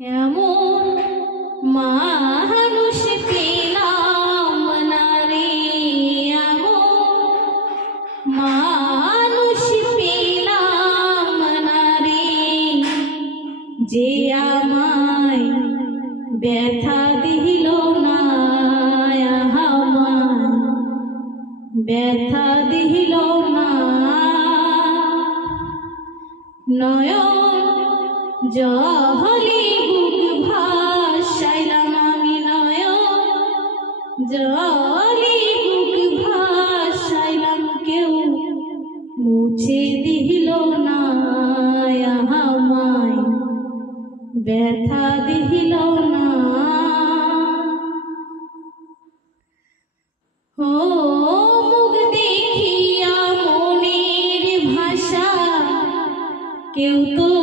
এমন মানুষ পেলাম না রে, এমন মানুষ পেলাম না রে, যে আমায় ব্যথা দিল না, আমায় ব্যথা দিল না। নয়ন জলে বুক ভাসাইলাম আমি, নয়ন জলে বুক ভাসাইলাম, কেউ মুছে দিল না, আমায় ব্যথা দিল না। ও মুখ দেখিয়া মনের ভাষা কেউ তো